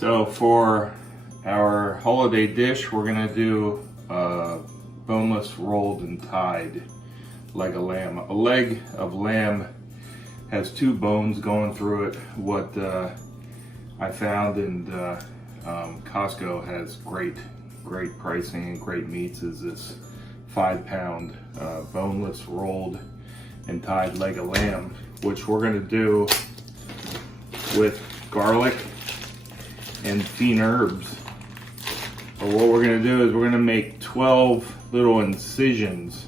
So for our holiday dish, we're gonna do boneless rolled and tied leg of lamb. A leg of lamb has two bones going through it. What I found in Costco has great pricing and great meats is this 5-pound boneless rolled and tied leg of lamb, which we're gonna do with garlic and fine herbs. But what we're gonna do is we're gonna make 12 little incisions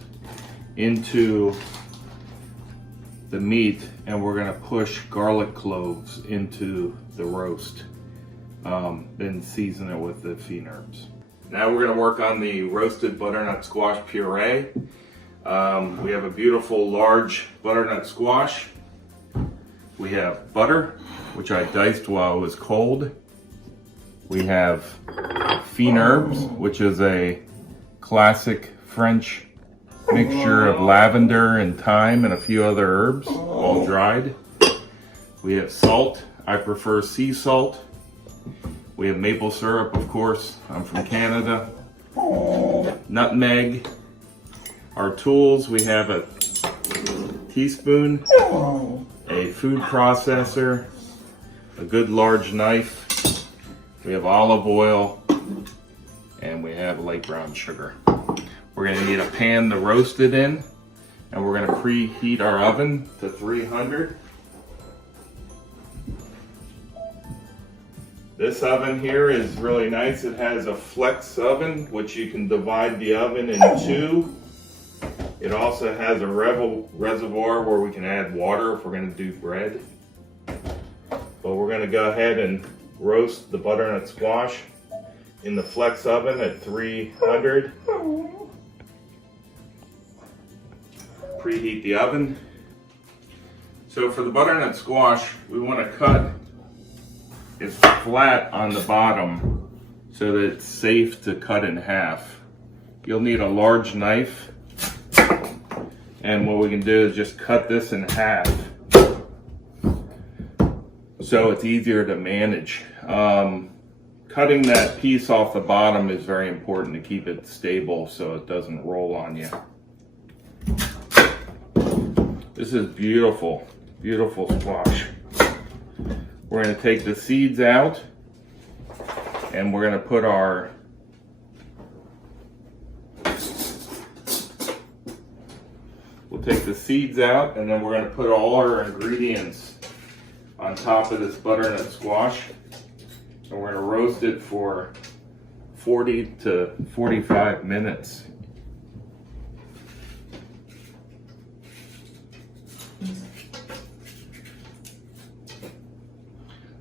into the meat, and we're gonna push garlic cloves into the roast. Then season it with the fine herbs. Now we're gonna work on the roasted butternut squash puree. We have a beautiful large butternut squash. We have butter, which I diced while it was cold. We have fine herbs, which is a classic French mixture of lavender and thyme and a few other herbs, all dried. We have salt. I prefer sea salt. We have maple syrup, of course. I'm from Canada. Nutmeg. Our tools, we have a teaspoon, a food processor, a good large knife. We have olive oil, and we have light brown sugar. We're gonna need a pan to roast it in, and we're gonna preheat our oven to 300. This oven here is really nice. It has a flex oven, which you can divide the oven in two. It also has a reservoir where we can add water if we're gonna do bread. But we're gonna go ahead and roast the butternut squash in the flex oven at 300. Preheat the oven. So for the butternut squash, we want to cut it flat on the bottom so that it's safe to cut in half. You'll need a large knife, and what we can do is just cut this in half so it's easier to manage. Cutting that piece off the bottom is very important to keep it stable so it doesn't roll on you. This is beautiful, beautiful squash. We're gonna take the seeds out, and we're gonna put we'll take the seeds out, and then we're gonna put all our ingredients on top of this butternut squash, and we're gonna roast it for 40 to 45 minutes.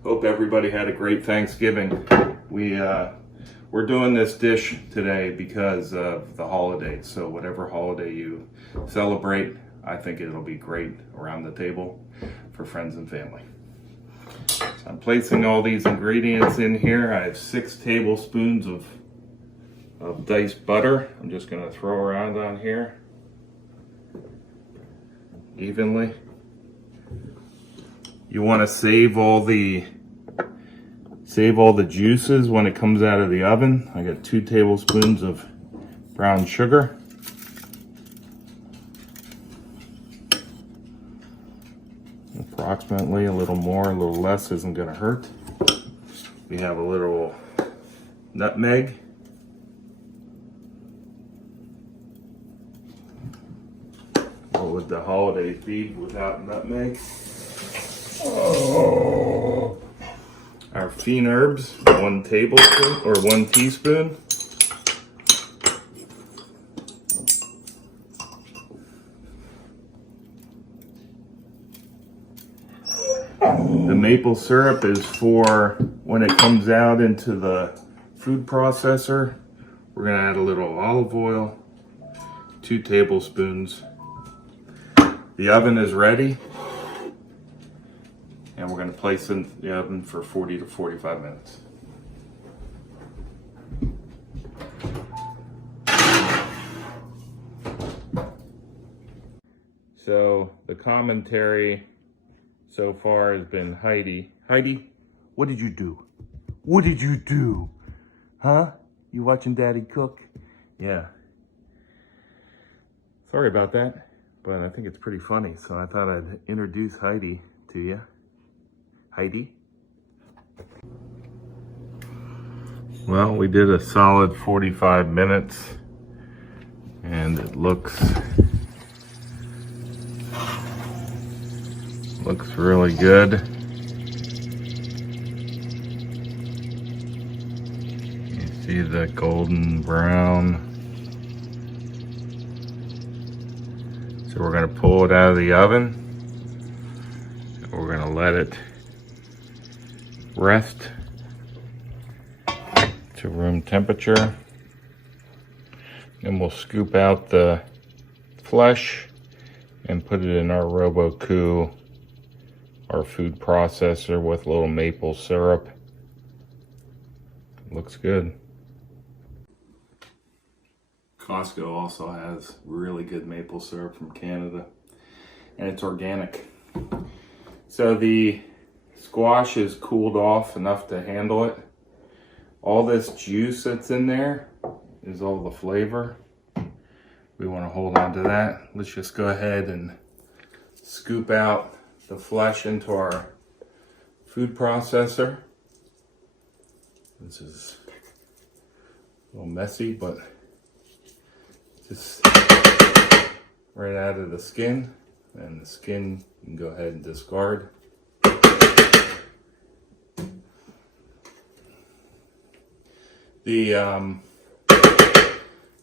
Hope everybody had a great Thanksgiving. We're doing this dish today because of the holidays. So whatever holiday you celebrate, I think it'll be great around the table for friends and family. So I'm placing all these ingredients in here. I have 6 tablespoons of diced butter. I'm just gonna throw around on here evenly. You want to save all the juices when it comes out of the oven. I got 2 tablespoons of brown sugar. Approximately, a little more, a little less isn't going to hurt. We have a little nutmeg. What would the holidays be without nutmeg? Our fine herbs, 1 tablespoon or 1 teaspoon. The maple syrup is for when it comes out into the food processor. We're gonna add a little olive oil, 2 tablespoons. The oven is ready, and we're going to place it in the oven for 40 to 45 minutes. So the commentary so far has been Heidi. Heidi, what did you do? What did you do? Huh? You watching Daddy cook? Yeah. Sorry about that, but I think it's pretty funny, so I thought I'd introduce Heidi to you. Heidi? Well, we did a solid 45 minutes, and it looks really good. You see the golden brown. So we're going to pull it out of the oven. We're going to let it rest to room temperature. Then we'll scoop out the flesh and put it in our Robo-Coup, our food processor, with a little maple syrup. Looks good. Costco also has really good maple syrup from Canada, and it's organic. So the squash is cooled off enough to handle it. All this juice that's in there is all the flavor. We want to hold on to that. Let's just go ahead and scoop out the flesh into our food processor. This is a little messy, but just right out of the skin, and the skin you can go ahead and discard.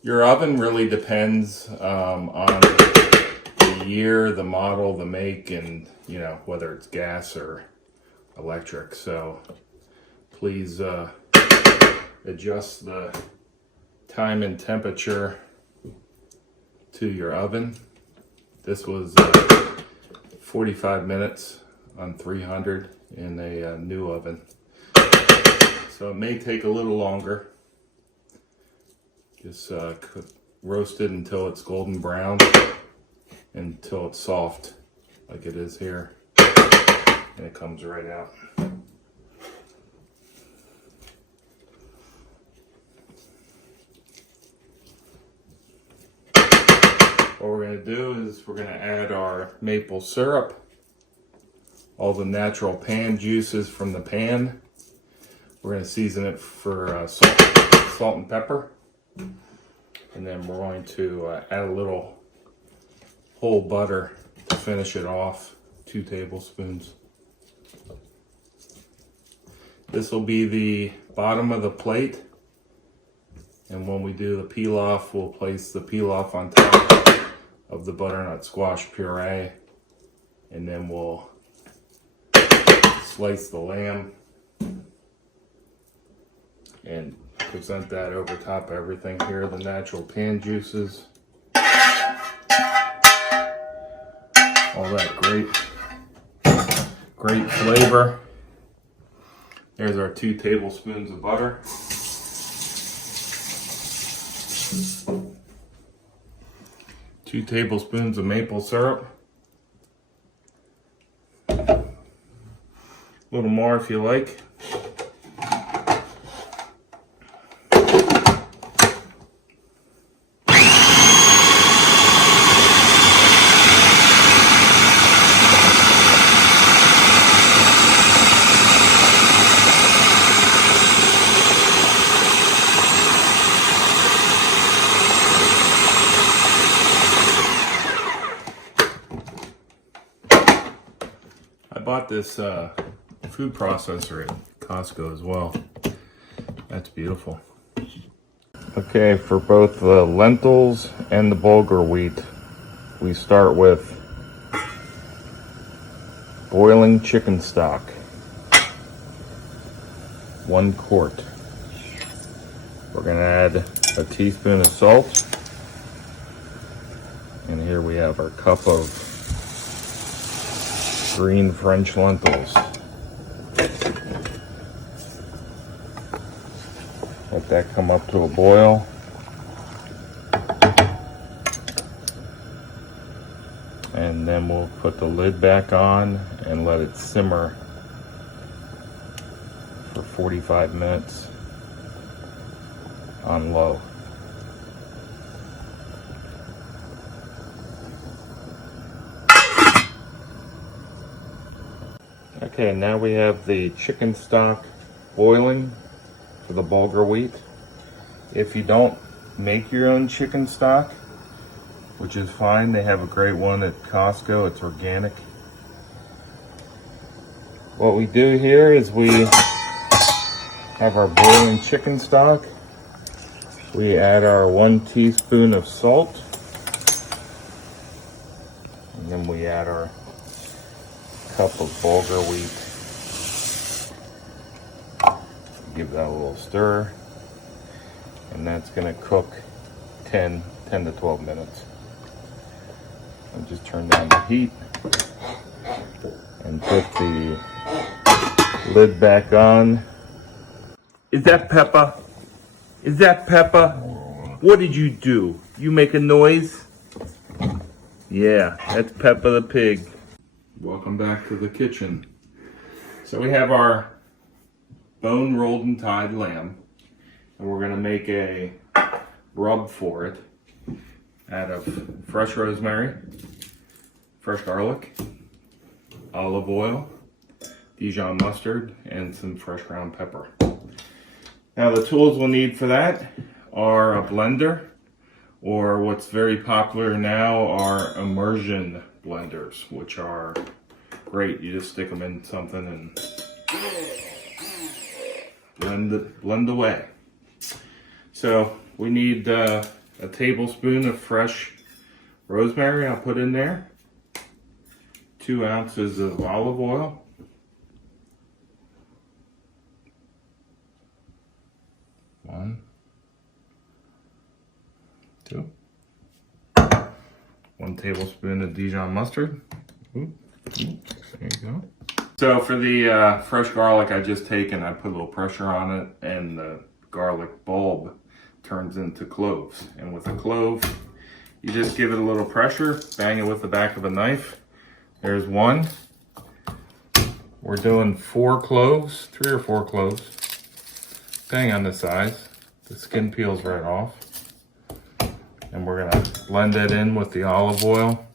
Your oven really depends on the year, the model, the make, and whether it's gas or electric. So please adjust the time and temperature to your oven. This was 45 minutes on 300 in a new oven. So it may take a little longer. Just roast it until it's golden brown, until it's soft like it is here, and it comes right out. What we're going to do is we're going to add our maple syrup, all the natural pan juices from the pan. We're going to season it for salt and pepper. And then we're going to add a little whole butter to finish it off, 2 tablespoons. This will be the bottom of the plate. And when we do the pilaf, we'll place the pilaf on top of the butternut squash puree. And then we'll slice the lamb and present that over top of everything here, the natural pan juices. All that great flavor. There's our 2 tablespoons of butter. Two tablespoons of maple syrup. A little more if you like. I bought this food processor at Costco as well. That's beautiful. Okay, for both the lentils and the Bulgar wheat, we start with boiling chicken stock. 1 quart. We're gonna add a teaspoon of salt. And here we have our cup of green French lentils. Let that come up to a boil. And then we'll put the lid back on and let it simmer for 45 minutes on low. Okay, now we have the chicken stock boiling for the Bulgar wheat. If you don't make your own chicken stock, which is fine, they have a great one at Costco, it's organic. What we do here is we have our boiling chicken stock. We add our 1 teaspoon of salt. And then we add our cup of Bulgar wheat. Give that a little stir. And that's gonna cook 10 to 12 minutes. And just turn down the heat and put the lid back on. Is that Peppa? Is that Peppa? What did you do? You make a noise? Yeah, that's Peppa the pig. Welcome back to the kitchen. So we have our bone rolled and tied lamb, and we're gonna make a rub for it out of fresh rosemary, fresh garlic, olive oil, Dijon mustard, and some fresh ground pepper. Now the tools we'll need for that are a blender, or what's very popular now are immersion blenders, which are great. You just stick them in something and blend away. So we need a tablespoon of fresh rosemary. I'll put in there 2 ounces of olive oil, 1, 2, 1 tablespoon of Dijon mustard. Ooh, there you go. So for the fresh garlic I just taken, I put a little pressure on it, and the garlic bulb turns into cloves. And with a clove, you just give it a little pressure, bang it with the back of a knife. There's 1. We're doing 4 cloves, 3 or 4 cloves, depending on the size. The skin peels right off. And we're gonna blend it in with the olive oil,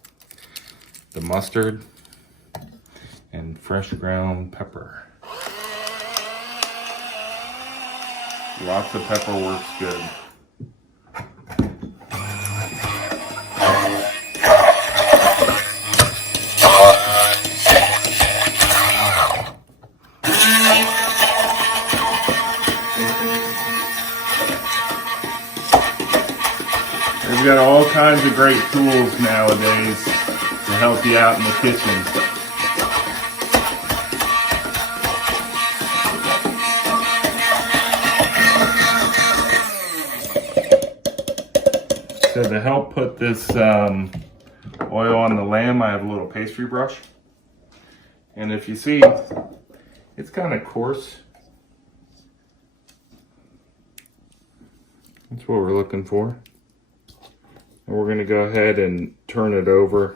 the mustard, and fresh ground pepper. Lots of pepper works good. We've got all kinds of great tools nowadays to help you out in the kitchen. So to help put this oil on the lamb, I have a little pastry brush. And if you see, it's kind of coarse. That's what we're looking for. And we're going to go ahead and turn it over,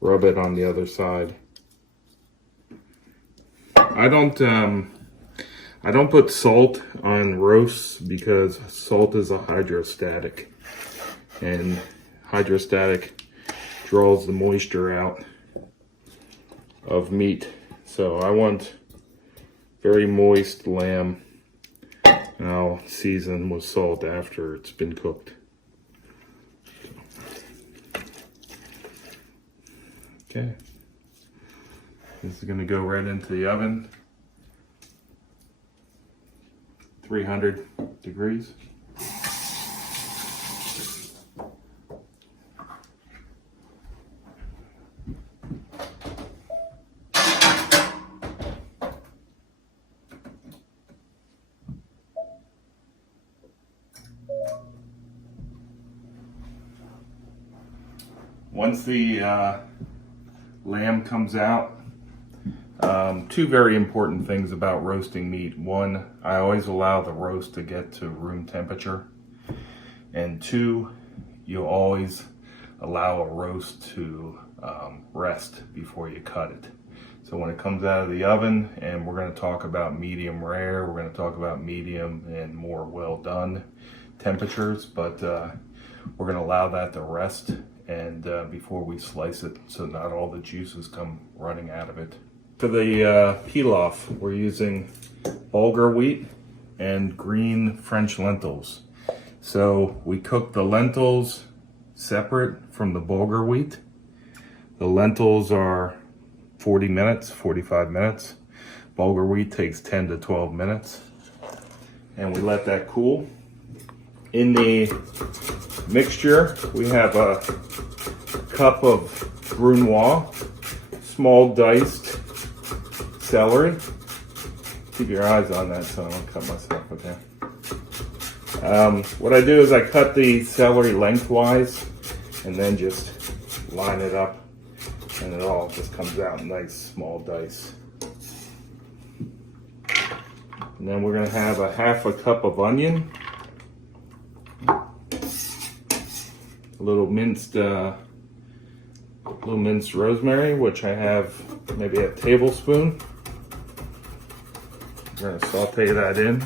rub it on the other side. I don't put salt on roasts because salt is a hydrostatic, and hydrostatic draws the moisture out of meat. So I want very moist lamb, and I'll season with salt after it's been cooked. Okay, this is going to go right into the oven, 300 degrees. Once the lamb comes out, 2 very important things about roasting meat. 1, I always allow the roast to get to room temperature. And 2, you always allow a roast to rest before you cut it. So when it comes out of the oven, and we're going to talk about medium rare, we're going to talk about medium and more well done temperatures, but we're going to allow that to rest and before we slice it, so not all the juices come running out of it. For the pilaf, we're using Bulgar wheat and green French lentils. So we cook the lentils separate from the Bulgar wheat. The lentils are 40 minutes, 45 minutes. Bulgar wheat takes 10 to 12 minutes. And we let that cool. In the mixture, we have a cup of brunoise, small diced celery. Keep your eyes on that so I don't cut myself with that. What I do is I cut the celery lengthwise and then just line it up, and it all just comes out nice small dice. And then we're going to have a half a cup of onion, a little minced rosemary, which I have maybe a tablespoon. We're going to saute that in.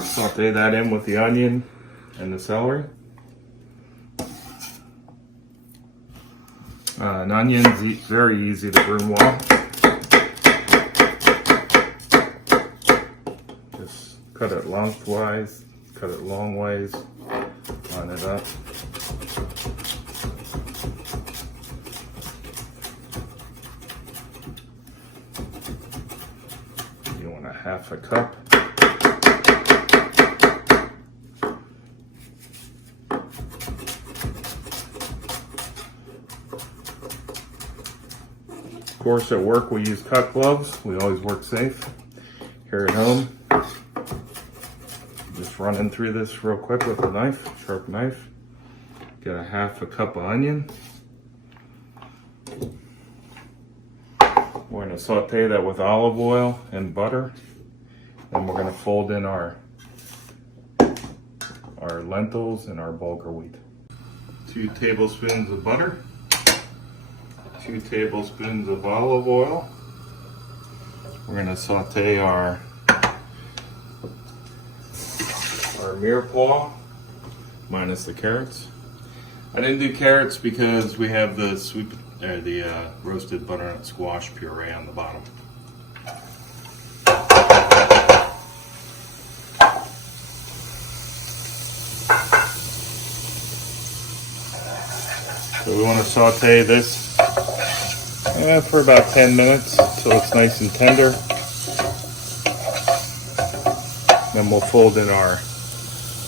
Saute that in with the onion and the celery. An onion's very easy to brunoise. Just cut it lengthwise, cut it long ways, line it up. You want a half a cup. Of course, at work we use cut gloves. We always work safe. Here at home, just running through this real quick with a knife, sharp knife. Get a half a cup of onion. We're going to saute that with olive oil and butter. Then we're going to fold in our lentils and our Bulgar wheat. 2 tablespoons of butter. 2 tablespoons of olive oil. We're going to saute our mirepoix minus the carrots. I didn't do carrots because we have the roasted butternut squash puree on the bottom. So we want to saute this for about 10 minutes so it's nice and tender. Then we'll fold in our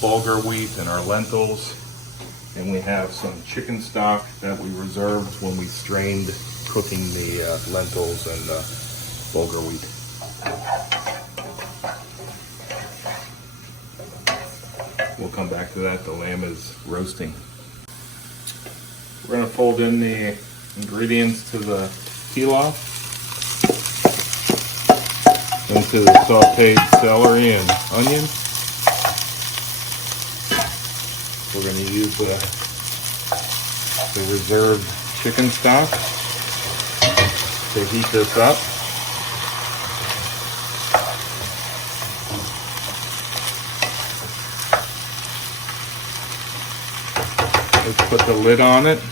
Bulgar wheat and our lentils. And we have some chicken stock that we reserved when we strained cooking the lentils and the Bulgar wheat. We'll come back to that. The lamb is roasting. We're going to fold in the ingredients to the pilaf, into the sauteed celery and onion. We're going to use the reserved chicken stock to heat this up. Let's put the lid on it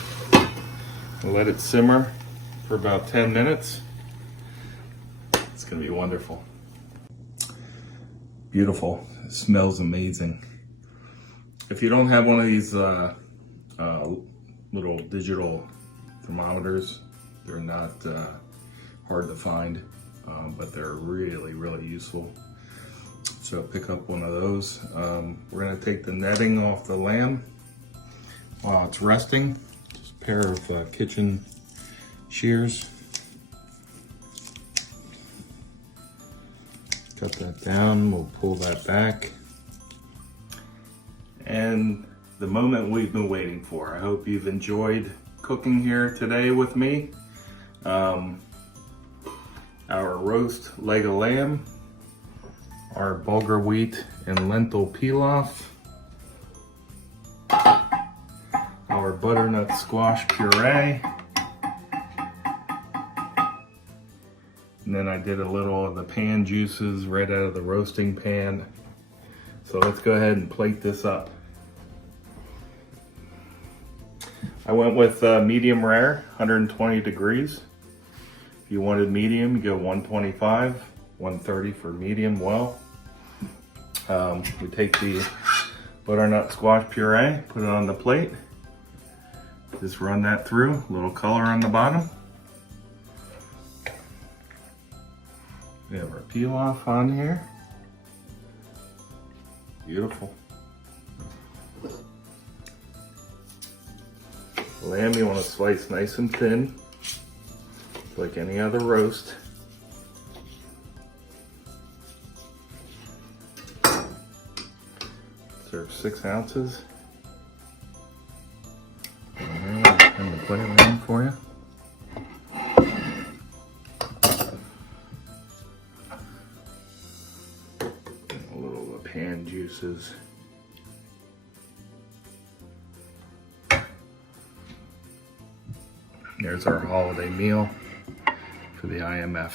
and let it simmer for about 10 minutes. It's going to be wonderful. Beautiful. It smells amazing. If you don't have one of these little digital thermometers, they're not hard to find, but they're really, really useful. So pick up one of those. We're going to take the netting off the lamb while it's resting. Just a pair of kitchen shears. Cut that down, we'll pull that back. And the moment we've been waiting for. I hope you've enjoyed cooking here today with me. Our roast leg of lamb, our Bulgar wheat and lentil pilaf, our butternut squash puree. And then I did a little of the pan juices right out of the roasting pan. So let's go ahead and plate this up. I went with medium rare, 120 degrees. If you wanted medium, you go 125, 130 for medium well. We take the butternut squash puree, put it on the plate. Just run that through, a little color on the bottom. We have our pilaf on here. Beautiful. Lamb you want to slice nice and thin, like any other roast. Serve 6 ounces. I'm going to put it in for you. A little of the pan juices. There's our holiday meal for the IMF.